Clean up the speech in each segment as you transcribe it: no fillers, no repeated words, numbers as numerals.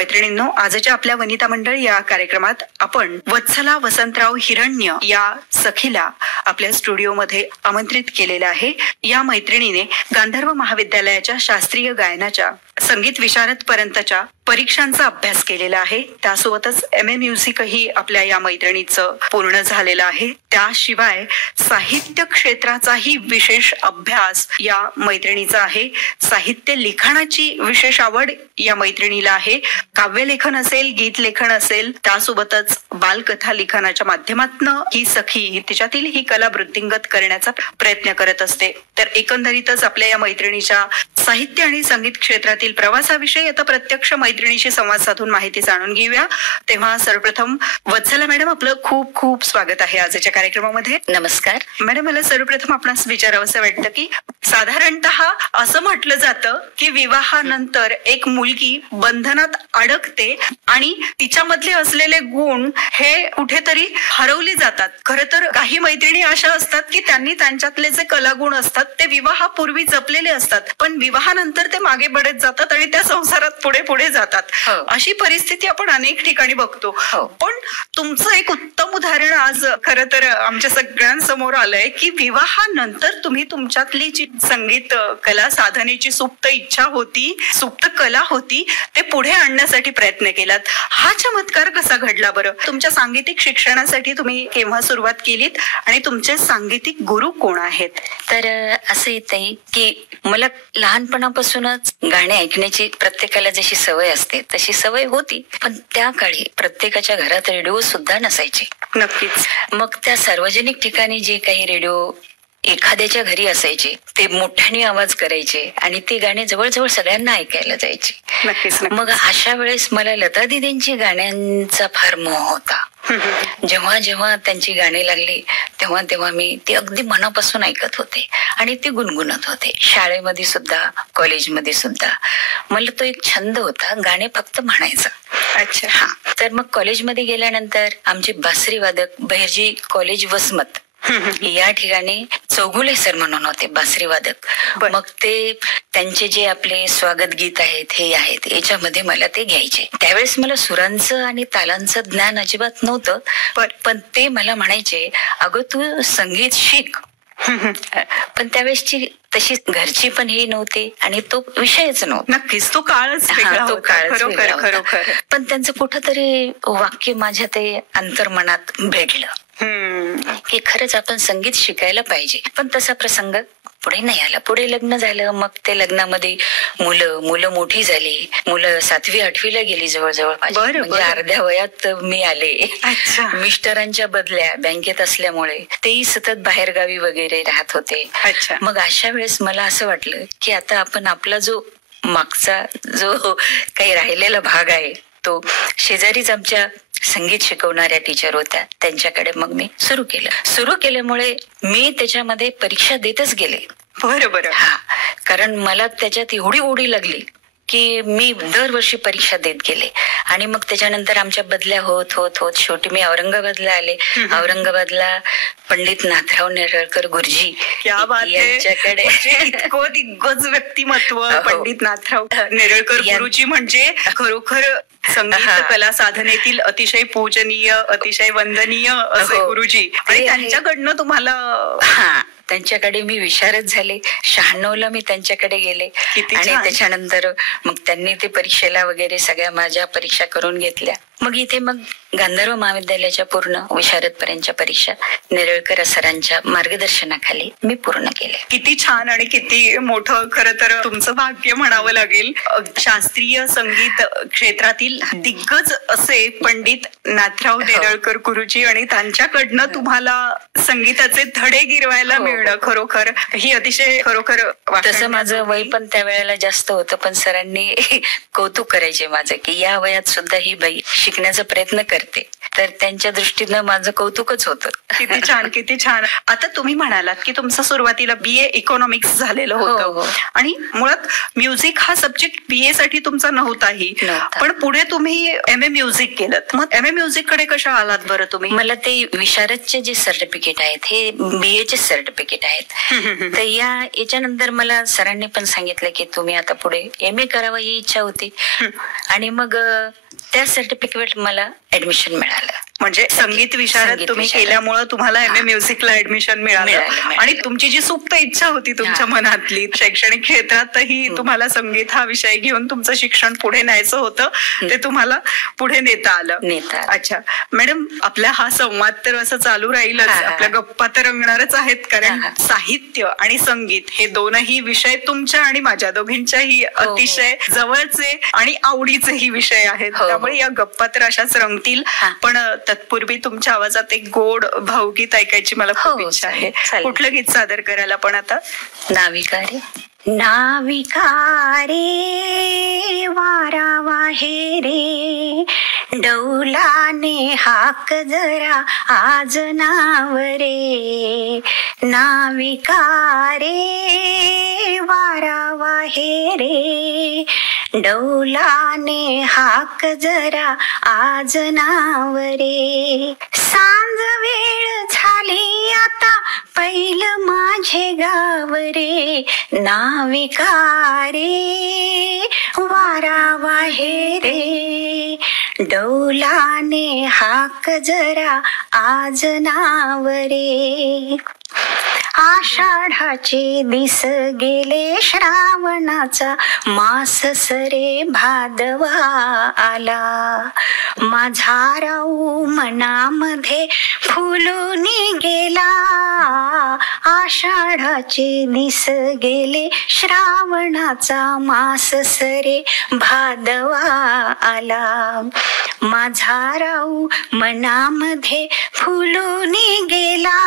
मैत्रिणींनो, आजच्या आपल्या वनिता मंडळ या कार्यक्रमात आपण वत्सला वसंतराव हिरण्य या सखीला आपल्या स्टुडिओमध्ये आमंत्रित केलेलं आहे. या मैत्रिणीने गांधर्व महाविद्यालयाच्या शास्त्रीय गायनाच्या संगीत विशारद पर्यंतच्या परीक्षांचा अभ्यास केलेला आहे. त्यासोबतच MA म्युझिकही आपल्या या मैत्रिणीचं पूर्ण झालेलं आहे. त्याशिवाय साहित्य क्षेत्राचाही विशेष अभ्यास या मैत्रिणीचा आहे. साहित्य लिखाणाची विशेष आवड या मैत्रिणीला आहे. काव्यलेखन असेल, गीत लेखन असेल, त्यासोबतच बालकथा लिखाणाच्या माध्यमातून ही सखी तिच्यातील ही कला वृद्धिंगत करण्याचा प्रयत्न करत असते. तर एकंदरीतच आपल्या या मैत्रिणीच्या साहित्य आणि संगीत क्षेत्रातील प्रवासाविषयी आता प्रत्यक्ष मैत्रिणीशी संवाद साधून माहिती जाणून घेऊया. तेव्हा सर्वप्रथम वत्सला मॅडम, आपलं खूप खूप स्वागत आहे आजच्या कार्यक्रमामध्ये. नमस्कार मॅडम. मला सर्वप्रथम आपणास विचारावंसं वाटतं की साधारणतः असं म्हटलं जातं की विवाहानंतर एक मुलगी बंधनात अडकते आणि तिच्यामधले असलेले गुण हे कुठेतरी हरवले जातात. खरं तर काही मैत्रिणी अशा असतात की त्यांनी त्यांच्यातले जे कलागुण असतात ते विवाहापूर्वी जपलेले असतात, पण विवाहानंतर ते मागे पडत जातात आणि त्या संसारात पुढे पुढे जातात. अशी परिस्थिती आपण अनेक ठिकाणी बघतो. पण तुमचं एक उत्तम उदाहरण आज खरं तर आमच्या सगळ्यांसमोर आलंय की विवाहानंतर तुम्ही तुमच्यातली जी संगीत कला साधनेची सुप्त इच्छा होती, सुप्त कला होती, ते पुढे आणण्यासाठी प्रयत्न केलात. हा चमत्कार कसा घडला बरं? तुमच्या सांगीतिक शिक्षणासाठी तुम्ही केव्हा सुरुवात केलीत आणि तुमचे सांगीतिक गुरु कोण आहेत? तर असं येतंय की मला लहानपणापासूनच गाणे ऐकण्याची प्रत्येकाला जशी सवय असते तशी सवय होती, पण त्या काळी प्रत्येकाच्या घरात रेडिओ सुद्धा नसायचे. नक्कीच. मग त्या सार्वजनिक ठिकाणी जे काही रेडिओ एखाद्याच्या घरी असायचे ते मोठ्याने आवाज करायचे आणि ते गाणे जवळजवळ सगळ्यांना ऐकायला जायचे. नक्कीच. मग अशा वेळेस मला लता दीदींची गाण्यांचा फार मोह होता. जेव्हा जेव्हा त्यांची गाणी लागली तेव्हा तेव्हा मी ती अगदी मनापासून ऐकत होते आणि ती गुणगुणत होते. शाळेमध्ये सुद्धा, कॉलेजमध्ये सुद्धा मला तो एक छंद होता, गाणे फक्त म्हणायचं. अच्छा. हा. तर मग कॉलेजमध्ये गेल्यानंतर आमचे बासरी वादक बहिर्जी कॉलेज वसमत या ठिकाणी चौगुले सर म्हणून होते बासरी वादक. मग ते त्यांचे जे आपले स्वागत गीत आहेत हे आहेत, याच्यामध्ये मला ते घ्यायचे. त्यावेळेस मला सुरांचं आणि तालांचं ज्ञान अजिबात नव्हतं, पण ते मला म्हणायचे, अगं तू संगीत शिक. पण त्यावेळेसची तशी घरची पण हे नव्हते आणि तो विषयच नव्हता. नक्कीच. तो काळच वेगळा होता. पण त्यांचं कुठंतरी वाक्य माझ्या ते अंतर्मनात भेटलं की खरंच आपण संगीत शिकायला पाहिजे. पण तसा प्रसंग पुढे नाही आला. पुढे लग्न झालं. मग ते लग्नामध्ये मुलं मोठी झाली. मुलं 7वी 8वीला गेली जवळजवळ. म्हणजे अर्ध्या वयात मी आले. मिस्टरांच्या बदल्या बँकेत असल्यामुळे तेही सतत बाहेरगावी वगैरे राहत होते. मग अशा वेळेस मला असं वाटलं की आता आपण आपला जो मागचा जो काही राहिलेला भाग आहे तो शेजारीच आमच्या संगीत शिकवणाऱ्या टीचर होत्या, त्यांच्याकडे मग मी सुरू केल्यामुळे मी त्याच्यामध्ये परीक्षा देतच गेले. बरोबर. हा. कारण मला त्याच्यात एवढी ओढी लागली की मी दरवर्षी परीक्षा देत गेले. आणि मग त्याच्यानंतर आमच्या बदल्या होत होत होत शेवटी मी औरंगाबादला आले. औरंगाबादला पंडित नाथराव नेरळकर गुरुजी यांच्याकडे. इतकं दिग्गज व्यक्तिमत्व पंडित नाथराव नेरळकर गुरुजी म्हणजे खरोखर संगीत कला साधनेतील अतिशय पूजनीय, अतिशय वंदनीय असे गुरुजी. आणि त्यांच्याकडनं तुम्हाला. हा. त्यांच्याकडे मी विशारद झाले. 96ला मी त्यांच्याकडे गेले आणि त्याच्यानंतर मग त्यांनी ते परीक्षेला वगैरे सगळ्या माझ्या परीक्षा करून घेतल्या. मग इथे मग गांधर्व महाविद्यालयाच्या पूर्ण विशारद पर्यंतच्या परीक्षा नेरळकर सरांच्या मार्गदर्शनाखाली मी पूर्ण केले. किती छान आणि किती मोठं खरं तर तुमचं भाग्य म्हणावं लागेल. शास्त्रीय संगीत क्षेत्रातील दिग्गज असे पंडित नाथराव नेरळकर गुरुजी आणि त्यांच्याकडनं तुम्हाला संगीताचे धडे गिरवायला मिळणं खरोखर ही अतिशय खरोखर. तसं माझं वय पण त्यावेळेला जास्त होतं, पण सरांनी कौतुक करायचे माझं की या वयात सुद्धा ही बाई शिकण्याचा प्रयत्न करते. तर त्यांच्या दृष्टीनं माझं कौतुकच होतं. किती छान, किती छान. आता तुम्ही म्हणालात की तुमचं सुरुवातीला BA इकॉनॉमिक्स झालेलं होतं आणि मुळात म्युझिक हा सब्जेक्ट BA साठी तुमचा नव्हताही, पण पुढे तुम्ही MA म्युझिक केलं. मग MA म्युझिक कडे कशा आलात बरं तुम्ही? मला ते विशारदचे जे सर्टिफिकेट आहेत हे BA चे सर्टिफिकेट आहेत. तर याच्यानंतर मला सरांनी पण सांगितलं की तुम्ही आता पुढे MA करावं ही इच्छा होती आणि मग त्या सर्टिफिकेट मला ऍडमिशन मिळालं. म्हणजे संगीत विशारद तुम्ही केल्यामुळे तुम्हाला MA म्युझिकला ऍडमिशन मिळालं आणि तुमची जी सुप्त इच्छा होती तुमच्या मनातली, शैक्षणिक क्षेत्रातही तुम्हाला संगीत हा विषय घेऊन तुमचं शिक्षण पुढे न्यायचं होतं, ते तुम्हाला पुढे नेता आलं. अच्छा मॅडम, आपला हा संवाद तर असं चालू राहीलच, आपल्या गप्पा तर रंगणारच आहेत, कारण साहित्य आणि संगीत हे दोनही विषय तुमच्या आणि माझ्या दोघींच्याही अतिशय जवळचे आणि आवडीचेही विषय आहेत. त्यामुळे या गप्पा तर अशाच रंगतील. पण तत्पूर्वी तुमच्या आवाजात एक गोड भावगीत ऐकायची मला खूप इच्छा आहे. कुठलं गीत सादर करायला आपण आता? नाविका रे नाविका रे वारा वाहे रे, डौलाने हाक जरा आज नाव रे. नाविका रे वारा वाहे रे, डौलाने हाक जरा आज नाव रे. सांज वेळ झाली आता पहिलं माझे गाव रे. नाविका रे वारा वाहे रे, डौलाने हाक जरा आज नाव रे. आषाढाचे दिस गेले, श्रावणाचा मास सरे भादवा आला. माझा राऊ मनामध्ये फुलून गेला. आषाढाचे दिस गेले, श्रावणाचा मास सरे भादवा आला. माझा राऊ मनामध्ये फुलून गेला.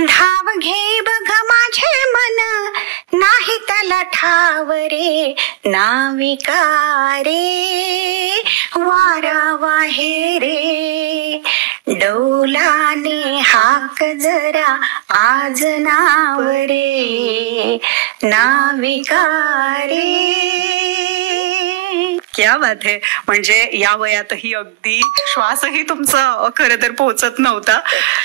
धाव घे बघ माझे मन, नाही त्याला ठाव रे. नाविका रे वारा वाहे रे, डौलाने हाक जरा आज नाव रे. नाविका रे. क्या बात है. म्हणजे या वयातही अगदी श्वासही तुमचा खरं तर पोहोचत नव्हता.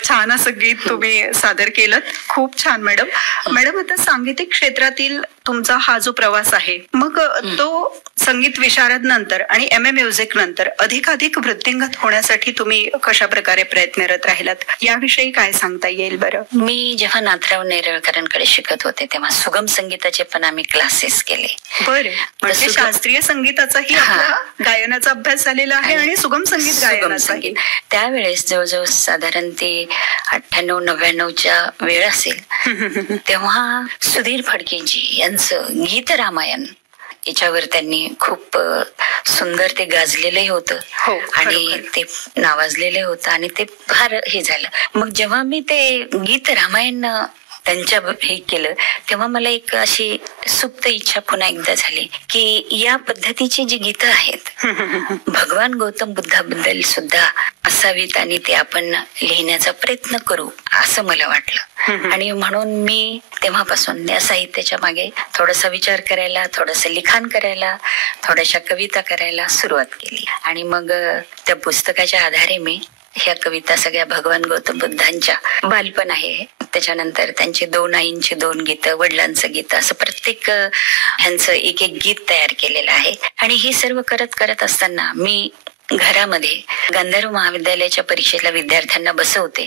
छान असं गीत तुम्ही सादर केलं. खूप छान मॅडम. मॅडम, आता सांगीतिक क्षेत्रातील तुमचा हा जो प्रवास आहे, मग तो संगीत विशारद नंतर आणि MA म्युझिक नंतर अधिकाधिक वृद्धिंगत होण्यासाठी तुम्ही कशा प्रकारे प्रयत्नरत राहिलात, याविषयी काय सांगता येईल बरं? मी जेव्हा नाथराव नेरळकरांकडे शिकत होते तेव्हा सुगम संगीताचे पण आम्ही क्लासेस केले. बरं, म्हणजे शास्त्रीय संगीताचाही गायनाचा अभ्यास झालेला आहे आणि सुगम संगीत गायनाचाही. त्यावेळेस जवळजवळ साधारण ते 98-99च्या वेळ असेल, तेव्हा सुधीर फडकेजी यांचं गीत रामायण याच्यावर त्यांनी खूप सुंदर ते गाजलेलं होतं आणि ते नावाजलेलं होतं आणि ते फार हे झालं. मग जेव्हा मी ते गीत रामायण त्यांच्या हे केलं तेव्हा मला एक अशी सुप्त इच्छा पुन्हा एकदा झाली की या पद्धतीची जी गीतं आहेत भगवान गौतम बुद्धाबद्दल सुद्धा असावीत आणि ते आपण लिहिण्याचा प्रयत्न करू असं मला वाटलं. आणि म्हणून मी तेव्हापासून या साहित्याच्या मागे थोडासा विचार करायला, थोडंसं लिखाण करायला, थोड्याशा कविता करायला सुरुवात केली. आणि मग त्या पुस्तकाच्या आधारे मी ह्या कविता सगळ्या भगवान गौतम बुद्धांच्या, बालपण आहे, त्याच्यानंतर त्यांची 2 आईंची 2 गीतं, वडिलांचं गीत, असं प्रत्येक ह्यांचं एक एक गीत तयार केलेलं आहे. आणि हे सर्व करत असताना मी घरामध्ये गांधर्व महाविद्यालयाच्या परीक्षेला विद्यार्थ्यांना बसवते.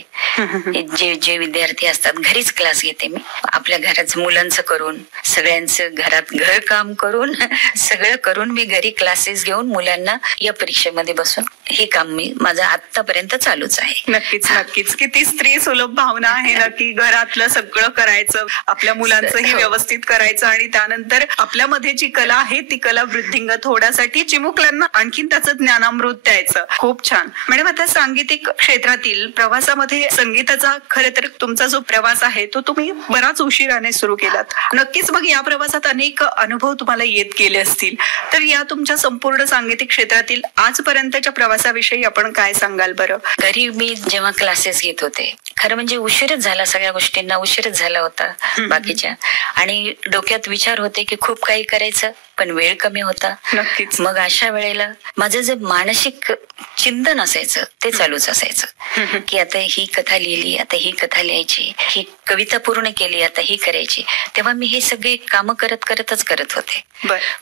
जे विद्यार्थी असतात घरीच क्लास घेते मी. आपल्या घरात मुलांचं करून, सगळ्यांचं घरात घर काम करून, सगळं करून मी घरी क्लासेस घेऊन मुलांना या परीक्षेमध्ये बसून हे काम मी माझं आतापर्यंत चालूच आहे. नक्कीच नक्कीच. किती स्त्री सुलभ भावना आहे ना की घरातलं सगळं करायचं, आपल्या मुलांचंही व्यवस्थित करायचं आणि त्यानंतर आपल्यामध्ये जी कला आहे ती कला वृद्धिंगत होण्यासाठी चिमुकल्यांना आणखीन त्याचं ज्ञानामृत स्फुरत द्यायचं. खूप छान मॅडम. आता सांगीतिक क्षेत्रातील प्रवासामध्ये संगीताचा खरं तर तुमचा जो प्रवास आहे तो तुम्ही बराच उशिराने सुरू केलात. नक्कीच मग या प्रवासात अनेक अनुभव तुम्हाला येत गेले असतील. तर या तुमच्या संपूर्ण सांगीतिक क्षेत्रातील आजपर्यंतच्या प्रवासाविषयी आपण काय सांगाल बरं? घरी मी जेव्हा क्लासेस घेत होते, खरं म्हणजे उशीरच झाला, सगळ्या गोष्टींना उशीरच झाला होता बाकीच्या. आणि डोक्यात विचार होते की खूप काही करायचं पण वेळ कमी होता. नक्कीच. मग अशा वेळेला माझं जे मानसिक चिंतन असायचं ते चालूच असायचं की आता ही कथा लिहिली, आता ही कथा लिहायची, ही कविता पूर्ण केली, आता ही करायची. तेव्हा मी हे सगळे कामं करत होते.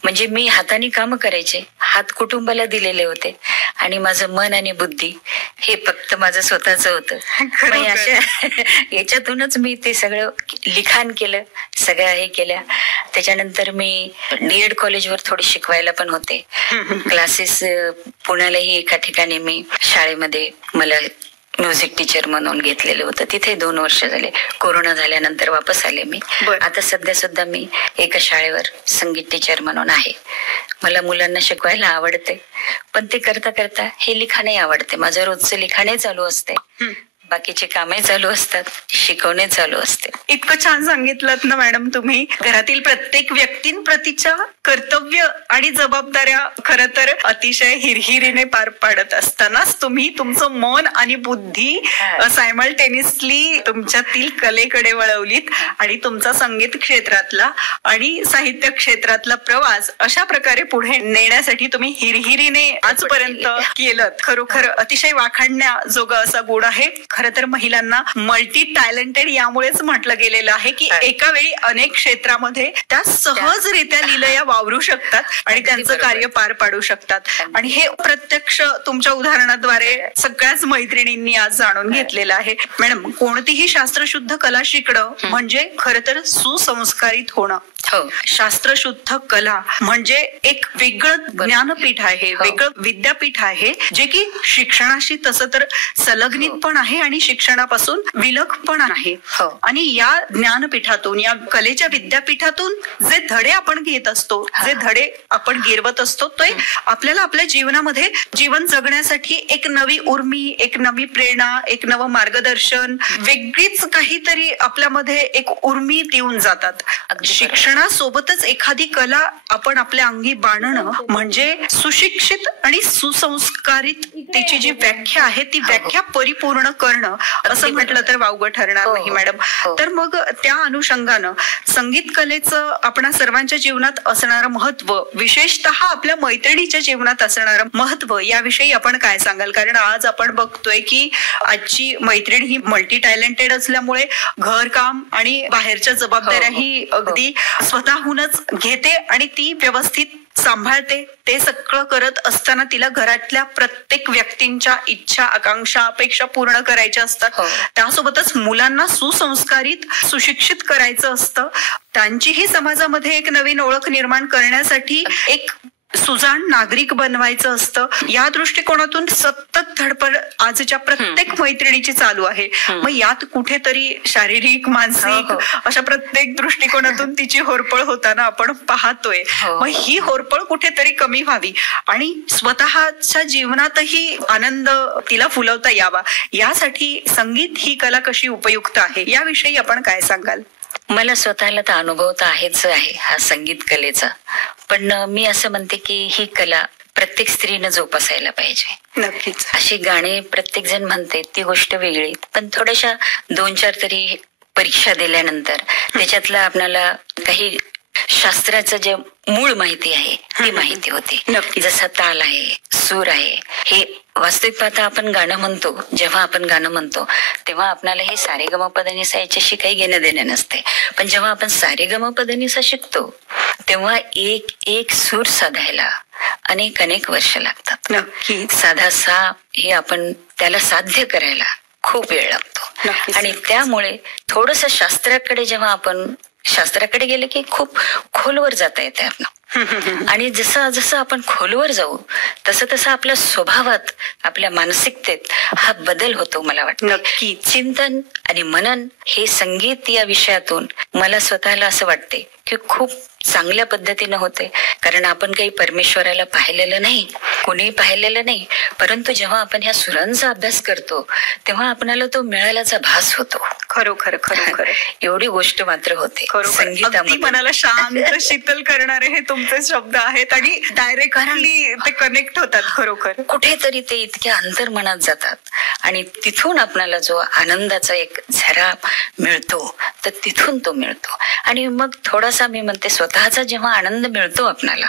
म्हणजे मी हाताने कामं करायचे, हात कुटुंबाला दिलेले होते आणि माझं मन आणि बुद्धी हे फक्त माझं स्वतःच होतं. याच्यातूनच मी ते सगळं लिखाण केलं, सगळं हे केल्या. त्याच्यानंतर मी डीएड कॉलेजवर थोडी शिकवायला पण होते. क्लासेस पुण्यालाही एका ठिकाणी मी शाळेमध्ये मला म्युझिक टीचर म्हणून घेतलेलं होतं. तिथे 2 वर्ष झाले. कोरोना झाल्यानंतर वापस आले मी. आता सध्या सुद्धा मी एका शाळेवर संगीत टीचर म्हणून आहे. मला मुलांना शिकवायला आवडते, पण ते करता करता हे लिखाणही आवडते. माझं रोजचं लिखाणही चालू असते, बाकीचे कामे चालू असतात, शिकवणे चालू असते. इतकं छान सांगितलं ना मॅडम तुम्ही. घरातील प्रत्येक व्यक्तींप्रतीच्या कर्तव्य आणि जबाबदाऱ्या खरं तर अतिशय हिरहिरीने पार पाडत असतानाच तुम्ही तुमचं मन आणि बुद्धी सायमल्टेनियसली तुमच्यातील कलेकडे वळवलीत आणि तुमचा संगीत क्षेत्रातला आणि साहित्य क्षेत्रातला प्रवास अशा प्रकारे पुढे नेण्यासाठी तुम्ही हिरहिरीने आजपर्यंत केलं. खरोखर अतिशय वाखाणण्याजोगं असा गुण आहे. खरं तर महिलांना मल्टी टॅलेंटेड यामुळेच म्हटलं गेलेलं आहे की एका वेळी अनेक क्षेत्रामध्ये त्या सहजरित्या लीलया वावरू शकतात आणि त्यांचं कार्य पार पाडू शकतात. आणि हे प्रत्यक्ष तुमच्या उदाहरणाद्वारे सगळ्याच मैत्रिणींनी आज जाणून घेतलेलं आहे. मॅडम, कोणतीही शास्त्रशुद्ध कला शिकणं म्हणजे खरं तर सुसंस्कारित होणं. शास्त्रशुद्ध कला म्हणजे एक वेगळं ज्ञानपीठ आहे, वेगळं विद्यापीठ आहे, जे की शिक्षणाशी तसं तर संलग्नित पण आहे आणि शिक्षणापासून विलग पण आहे. आणि या ज्ञानपीठातून, या कलेच्या विद्यापीठातून जे धडे आपण घेत असतो, जे धडे आपण गिरवत असतो, ते आपल्याला आपल्या जीवनामध्ये जीवन जगण्यासाठी एक नवी उर्मी, एक नवी प्रेरणा, एक नवं मार्गदर्शन, वेगळीच काहीतरी आपल्यामध्ये एक उर्मी देऊन जातात. शिक्षणासोबतच एखादी कला आपण आपल्या अंगी बाणणं म्हणजे सुशिक्षित आणि सुसंस्कारित त्याची जी व्याख्या आहे ती व्याख्या परिपूर्ण करणं असं म्हटलं तर वावगं ठरणार नाही मॅडम. तर मग त्या अनुषंगानं संगीत कलेचं आपणा सर्वांच्या जीवनात असणारं महत्व, विशेषतः आपल्या मैत्रिणीच्या जीवनात असणारं महत्व, याविषयी आपण काय सांगाल? कारण आज आपण बघतोय की आजची मैत्रीण ही मल्टी टॅलेंटेड असल्यामुळे घरकाम आणि बाहेरच्या जबाबदाऱ्याही अगदी स्वतःहूनच घेते आणि ती व्यवस्थित सांभाळते. ते सगळं करत असताना तिला घरातल्या प्रत्येक व्यक्तींच्या इच्छा, आकांक्षा, अपेक्षा पूर्ण करायच्या असतात. त्यासोबतच मुलांना सुसंस्कारित, सुशिक्षित करायचं असतं. त्यांचीही समाजामध्ये एक नवीन ओळख निर्माण करण्यासाठी एक सुजाण नागरिक बनवायचं असतं. या दृष्टिकोनातून सतत धडपड आजच्या प्रत्येक मैत्रिणीची चालू आहे. मग यात कुठेतरी शारीरिक, मानसिक अशा प्रत्येक दृष्टिकोनातून तिची होरपळ होताना आपण पाहतोय. मग ही होरपळ कुठेतरी कमी व्हावी आणि स्वतःच्या जीवनातही आनंद तिला फुलवता यावा, यासाठी संगीत ही कला कशी उपयुक्त आहे याविषयी आपण काय सांगाल? मला स्वतःला तर अनुभव तर आहेच आहे हा संगीत कलेचा, पण मी असं म्हणते की ही कला प्रत्येक स्त्रीनं जोपासायला पाहिजे. नक्कीच. अशी गाणी प्रत्येक जण म्हणते ती गोष्ट वेगळी, पण थोड्याशा 2-4 तरी परीक्षा दिल्यानंतर त्याच्यातलं आपल्याला काही शास्त्राचं जे मूळ माहिती आहे ती माहिती होते. जसा ताल आहे, सूर आहे, हे वास्तविक पाहता आपण गाणं म्हणतो, जेव्हा आपण गाणं म्हणतो तेव्हा आपल्याला हे सारेगमपदनिसा याच्याशी काही घेणं देणं नसते. पण जेव्हा आपण सारेगमपदनिसा शिकतो तेव्हा एक एक सूर साधायला अनेक वर्ष लागतात. नक्की. साधा सा हे आपण त्याला साध्य करायला खूप वेळ लागतो. आणि त्यामुळे थोडस शास्त्राकडे जेव्हा आपण शास्त्राकडे गेले की खूप खोलवर जाता येते आपलं. आणि जसं जसं आपण खोलवर जाऊ तसं तसं आपल्या स्वभावात, आपल्या मानसिकतेत हा बदल होतो. मला वाटतं नक्की चिंतन आणि मनन हे संगीत या विषयातून मला स्वतःला असं वाटते की खूप चांगल्या पद्धतीनं होते. कारण आपण काही परमेश्वराला पाहिलेलं नाही, कोणी पाहिलेलं नाही, परंतु जेव्हा आपण ह्या सुरांचा अभ्यास करतो तेव्हा आपल्याला तो मिळाल्याचा भास होतो. खरोखर खरोखर एवढी गोष्ट मात्र होते संगीतामध्ये. मनाला शांत शीतल करणारे हे तुमचे शब्द आहेत आणि डायरेक्टली ते कनेक्ट होतात. खरोखर कुठेतरी ते इतक्या अंतर्मनात जातात आणि तिथून आपल्याला जो आनंदाचा एक झरा मिळतो तर तिथून तो मिळतो. आणि मग थोडासा मी म्हणते स्वतःचा जेव्हा आनंद मिळतो आपल्याला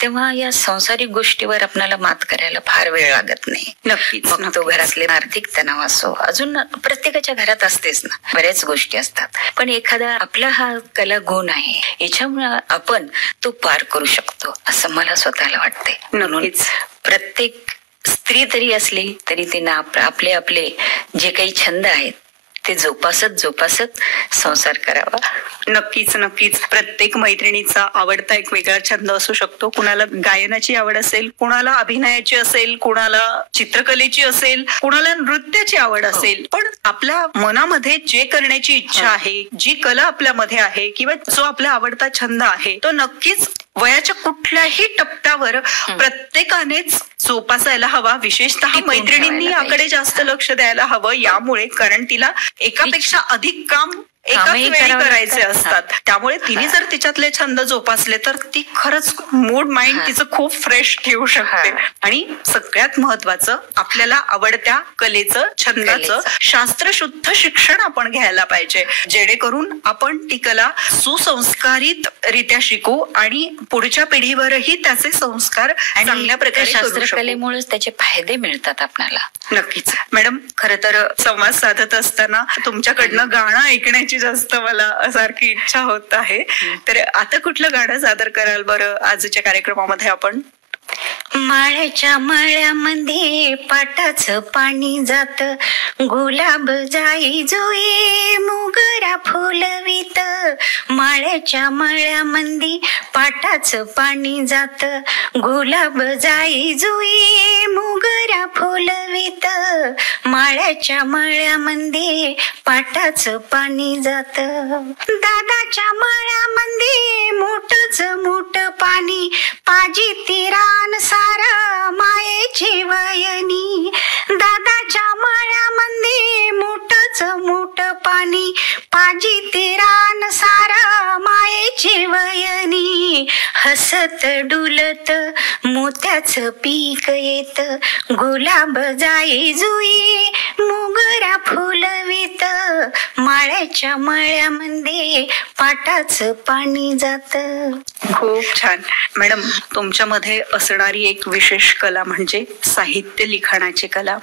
तेव्हा या सांसारिक गोष्टीवर आपल्याला मात करायला फार वेळ लागत नाही. नक्कीच. मग तो घरातले आर्थिक तणाव असो, अजून प्रत्येकाच्या घरात असतेच ना, बऱ्याच गोष्टी असतात, पण एखादा आपला हा कला गुण आहे याच्यामुळे आपण तो पार करू शकतो असं मला स्वतःला वाटते. म्हणून प्रत्येक स्त्री तरी असली तरी तिने आपले आपले जे काही छंद आहेत ते जोपासत संसार करावा. नक्कीच नक्कीच. प्रत्येक मैत्रिणीचा आवडता एक वेगळा छंद असू शकतो. कुणाला गायनाची आवड असेल, कुणाला अभिनयाची असेल, कुणाला चित्रकलेची असेल, कुणाला नृत्याची आवड असेल, पण आपल्या मनामध्ये जे करण्याची इच्छा आहे, जी कला आपल्यामध्ये आहे किंवा जो आपला आवडता छंद आहे तो नक्कीच वयाच्या कुठल्याही टप्प्यावर प्रत्येकानेच जोपासायला हवा. विशेषतः मैत्रिणींनी याकडे जास्त लक्ष द्यायला हवं. यामुळे कारण तिला एकापेक्षा अधिक काम एकाच वेळी करायचे असतात. त्यामुळे तिने जर तिच्यातले छंद जोपासले तर ती खरंच मूड माइंड तिचं खूप फ्रेश ठेवू शकते. आणि सगळ्यात महत्वाचं आपल्याला आवडत्या कलेचं, छंदाचं शास्त्रशुद्ध शिक्षण आपण घ्यायला पाहिजे, जेणेकरून आपण ती कला सुसंस्कारित रित्या शिकू आणि पुढच्या पिढीवरही त्याचे संस्कार चांगल्या प्रकारे शास्त्रकलेमुळेच त्याचे फायदे मिळतात आपल्याला. नक्कीच. मॅडम, खरं तर संवाद साधत असताना तुमच्याकडनं गाणं ऐकण्याची जास्त मला सारखी इच्छा होत आहे. तर आता कुठलं गाणं सादर कराल बरं आजच्या कार्यक्रमामध्ये आपण? माळ्याच्या मळ्यामध्ये पाटाचं पाणी जात, गुलाब जाई जुई मोगरा फुलवित. माळ्याच्या मळ्यामध्ये पाटाचं पाणी जात, गुलाब जाई जुई मोगरा फुलवित. माळ्याच्या मळ्यामध्ये पाटाचं पाणी जात, दादाच्या मळ्यामध्ये मोठच मोठ पाणी, पाजी तिरान सारा मायेची वयनी. दादाच्या मळ्यामध्ये मोठच मोठ पाणी, पाजी तिरान सारा मायेची वयनी. हसत डुलत मोत्याचं पीक येत, गुलाब जाई जुई मोगरा फुलवित. माळ्याच्या मळ्यामध्ये पाटाचं पाणी जात. खूप छान. मॅडम, तुमच्यामध्ये असणारी एक विशेष कला म्हणजे साहित्य लिखाणाची कला,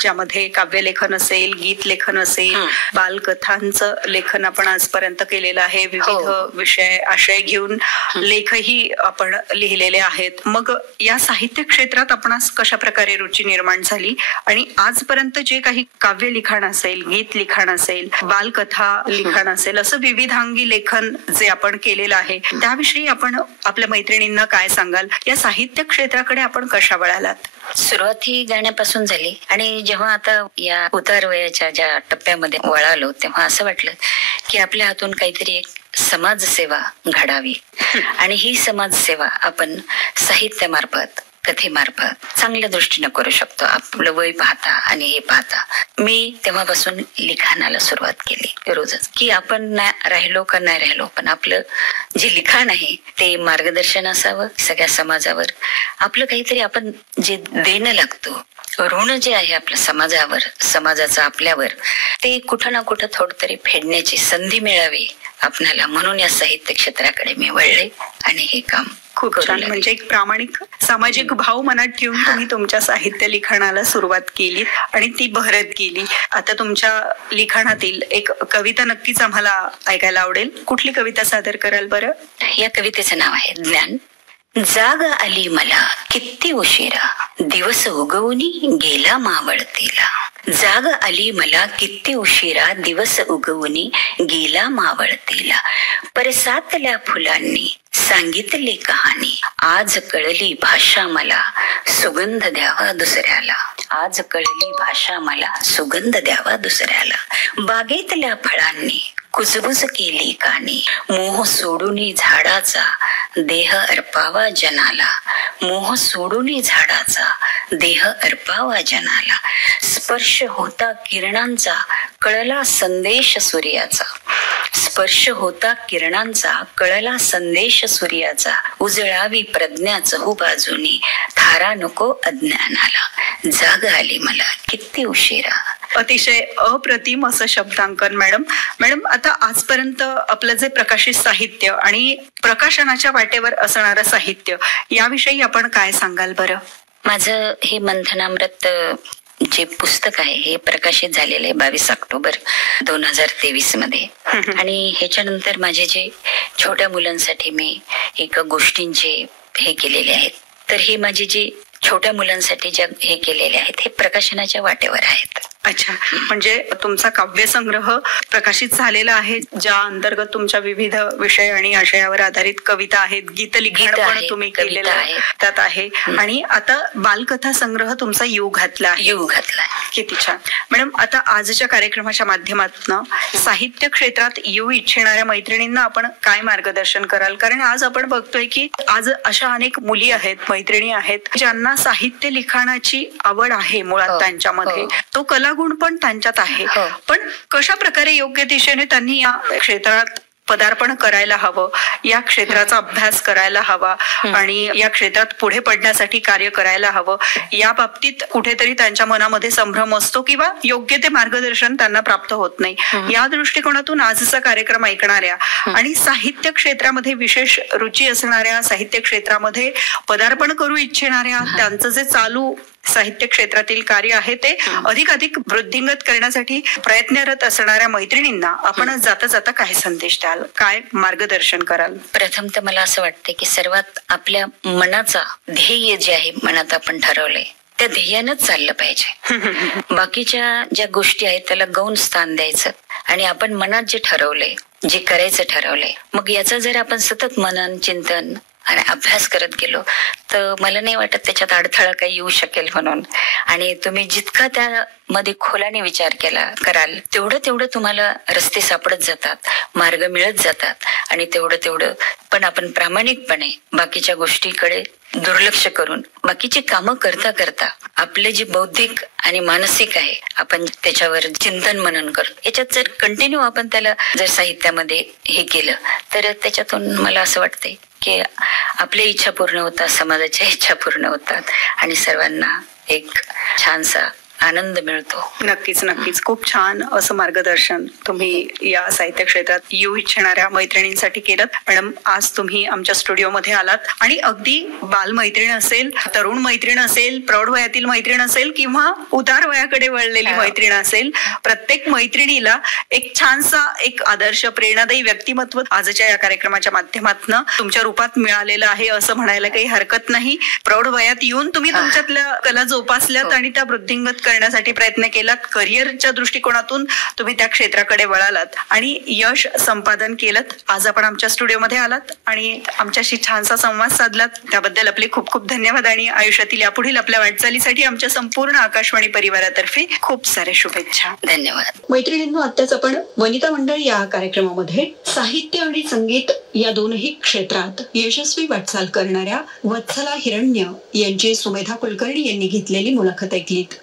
ज्यामध्ये काव्यलेखन असेल, गीत लेखन असेल, बालकथांचं लेखन आपण आजपर्यंत केलेलं आहे. विविध विषय आशय घेऊन लेखही आपण लिहिलेले आहेत. मग या साहित्य क्षेत्रात आपणास कशा प्रकारे रुची निर्माण झाली आणि आजपर्यंत जे काही काव्य लिखाण असेल, गीत लिखाण असेल, बालकथा लिखाण असेल, असं विविधांगी लेखन जे आपण केलेलं आहे त्याविषयी आपण आपल्या मैत्रिणींना काय सांगाल? या साहित्य क्षेत्राकडे आपण कशा वळालात? सुरुवात ही गाण्यापासून झाली आणि जेव्हा आता या उतार वयाच्या ज्या टप्प्यामध्ये वळालो तेव्हा असं वाटलं की आपल्या हातून काहीतरी एक समाजसेवा घडावी आणि ही समाजसेवा आपण साहित्यामार्फत, कथेमार्फत चांगल्या दृष्टीने करू शकतो. आपलं वय पाहता आणि हे पाहता मी तेव्हापासून लिखाणाला सुरुवात केली रोजच, की आपण राहिलो का नाही राहिलो पण आपलं जे लिखाण आहे ते मार्गदर्शन असावं सगळ्या समाजावर. आपलं काहीतरी आपण जे देणं लागतो, ऋण जे आहे आपल्या समाजावर, समाजाचं आपल्यावर, ते कुठं ना कुठं थोडं तरी फेडण्याची संधी मिळावी आपल्याला. म्हणून या साहित्य क्षेत्राकडे मी वळले आणि हे काम खूप छान. म्हणजे एक प्रामाणिक सामाजिक भाव मनात ठेवून तुम्ही तुमच्या साहित्य लिखाणाला सुरुवात केली आणि ती बहरत गेली. आता तुमच्या लिखाणातील एक कविता नक्कीच आम्हाला ऐकायला आवडेल. कुठली कविता सादर कराल बरं? या कवितेचं नाव आहे ज्ञान. जाग आली मला किती उशिरा, दिवस उगवूनी गेला मावळतीला. जाग आली मला किती उशिरा, दिवस उगवूनी गेला मावळतीला. परसातल्या फुलांनी सांगितली कहाणी, आज कळली भाषा मला, सुगंध द्यावा दुसऱ्याला. आज कळली भाषा मला, सुगंध द्यावा दुसऱ्याला. बागेतल्या फळांनी कुजबुज केली कानी, मोह सोडूनी झाडाचा देह अर्पावा जनाला. मोह सोडूनी झाडाचा देह अर्पावा जनाला. स्पर्श होता किरणांचा कळला संदेश सूर्याचा. स्पर्श होता किरणांचा कळला संदेश सूर्याचा. उजळावी प्रज्ञा चहूबाजूनी थारा नको अज्ञानाला. जाग आली मला किती उशिरा. अतिशय अप्रतिम असं शब्दांकन मॅडम. मॅडम, आता आजपर्यंत आपलं जे प्रकाशित साहित्य आणि प्रकाशनाच्या वाटेवर असणारं साहित्य याविषयी आपण काय सांगाल बरं? माझं हे मंथनामृत जे पुस्तक आहे हे प्रकाशित झालेलं आहे 22 ऑक्टोबर 2023 मध्ये. आणि ह्याच्यानंतर माझे जे छोट्या मुलांसाठी मी एक गोष्टींचे हे केलेले आहेत. तर हे माझे जे छोट्या मुलांसाठी जे हे केलेले आहेत हे प्रकाशनाच्या वाटेवर आहेत. अच्छा, म्हणजे तुमचा काव्यसंग्रह प्रकाशित झालेला आहे, ज्या अंतर्गत तुमच्या विविध विषय आणि आशयावर आधारित कविता आहेत, गीतलिखाण पण तुम्ही केलेलं आहे त्यात आहे. आणि आता बालकथा संग्रह तुमचा युग घातला आहे. युग घातला. किती छान. मॅडम, आता आजच्या कार्यक्रमाच्या माध्यमातून साहित्य क्षेत्रात येऊ इच्छिणाऱ्या मैत्रिणींना आपण काय मार्गदर्शन कराल? कारण आज आपण बघतोय की आज अशा अनेक मुली आहेत, मैत्रिणी आहेत ज्यांना साहित्य लिखाणाची आवड आहे मुळात त्यांच्यामध्ये, तो कलागुण पण त्यांच्यात आहे. पण कशा प्रकारे योग्य दिशेने त्यांनी या क्षेत्रात पदार्पण करायला हवं, या क्षेत्राचा अभ्यास करायला हवा आणि या क्षेत्रात पुढे पडण्यासाठी कार्य करायला हवं, या बाबतीत कुठेतरी त्यांच्या मनामध्ये संभ्रम असतो किंवा योग्य ते मार्गदर्शन त्यांना प्राप्त होत नाही. या दृष्टिकोनातून आजचा कार्यक्रम ऐकणाऱ्या आणि साहित्य क्षेत्रामध्ये विशेष रुची असणाऱ्या, साहित्य क्षेत्रामध्ये पदार्पण करू इच्छिणाऱ्या, त्यांचं जे चालू साहित्य क्षेत्रातील कार्य आहे ते अधिकाधिक वृद्धिंगत करण्यासाठी प्रयत्नरत असणाऱ्या मैत्रिणींना आपण जाता जाता काय संदेश द्याल, काय मार्गदर्शन कराल? प्रथम तर मला असं वाटतं की सर्वात आपल्या मनाचा ध्येय जे आहे, मनात आपण ठरवलंय त्या ध्येयानंच चाललं पाहिजे. बाकीच्या ज्या गोष्टी आहेत त्याला गौण स्थान द्यायचं आणि आपण मनात जे ठरवलंय, जे करायचं ठरवलंय, मग याचा जर आपण सतत मनन, चिंतन आणि अभ्यास करत गेलो तर मला नाही वाटत त्याच्यात अडथळा काही येऊ शकेल म्हणून. आणि तुम्ही जितका त्यामध्ये खोलाने विचार कराल तेवढं तुम्हाला रस्ते सापडत जातात, मार्ग मिळत जातात. आणि तेवढं पण आपण प्रामाणिकपणे बाकीच्या गोष्टीकडे दुर्लक्ष करून बाकीची कामं करता करता आपले जे बौद्धिक आणि मानसिक आहे आपण त्याच्यावर चिंतन मनन करतो. याच्यात जर कंटिन्यू आपण त्याला जर साहित्यामध्ये हे केलं तर त्याच्यातून मला असं वाटतंय की आपल्या इच्छा पूर्ण होतात, समाजाच्या इच्छा पूर्ण होतात आणि सर्वांना एक छानसा आनंद मिळतो. नक्कीच नक्कीच. खूप छान असं मार्गदर्शन तुम्ही या साहित्य क्षेत्रात येऊ इच्छिणाऱ्या मैत्रिणींसाठी केलं. मॅडम, आज तुम्ही आमच्या स्टुडिओमध्ये आलात आणि अगदी बालमैत्रीण असेल, तरुण मैत्रीण असेल, प्रौढ वयातील मैत्रीण असेल किंवा उतार वयाकडे वळलेली मैत्रीण असेल, प्रत्येक मैत्रिणीला एक छानसा, एक आदर्श, प्रेरणादायी व्यक्तिमत्व आजच्या या कार्यक्रमाच्या माध्यमातून तुमच्या रूपात मिळालेलं आहे असं म्हणायला काही हरकत नाही. प्रौढ वयात येऊन तुम्ही तुमच्यातल्या कला जोपासल्यात आणि त्या वृद्धिंगत करण्यासाठी प्रयत्न केलात. करिअरच्या दृष्टिकोनातून तुम्ही त्या क्षेत्राकडे वळालात आणि यश संपादन केलं. आज आपण आमच्या स्टुडिओमध्ये आलात आणि आमच्याशी छानसा संवाद साधलात, त्याबद्दल आपले खूप खूप धन्यवाद आणि आयुष्यातील यापुढील आपल्या वाटचालीसाठी आमच्या संपूर्ण आकाशवाणी परिवारातर्फे खूप सारे शुभेच्छा. धन्यवाद. मैत्रिणींनो, आत्ताच आपण वनिता मंडळ या कार्यक्रमामध्ये साहित्य आणि संगीत या दोनही क्षेत्रात यशस्वी वाटचाल करणाऱ्या वत्सला हिरण्य यांची सुमेधा कुलकर्णी यांनी घेतलेली मुलाखत ऐकलीत.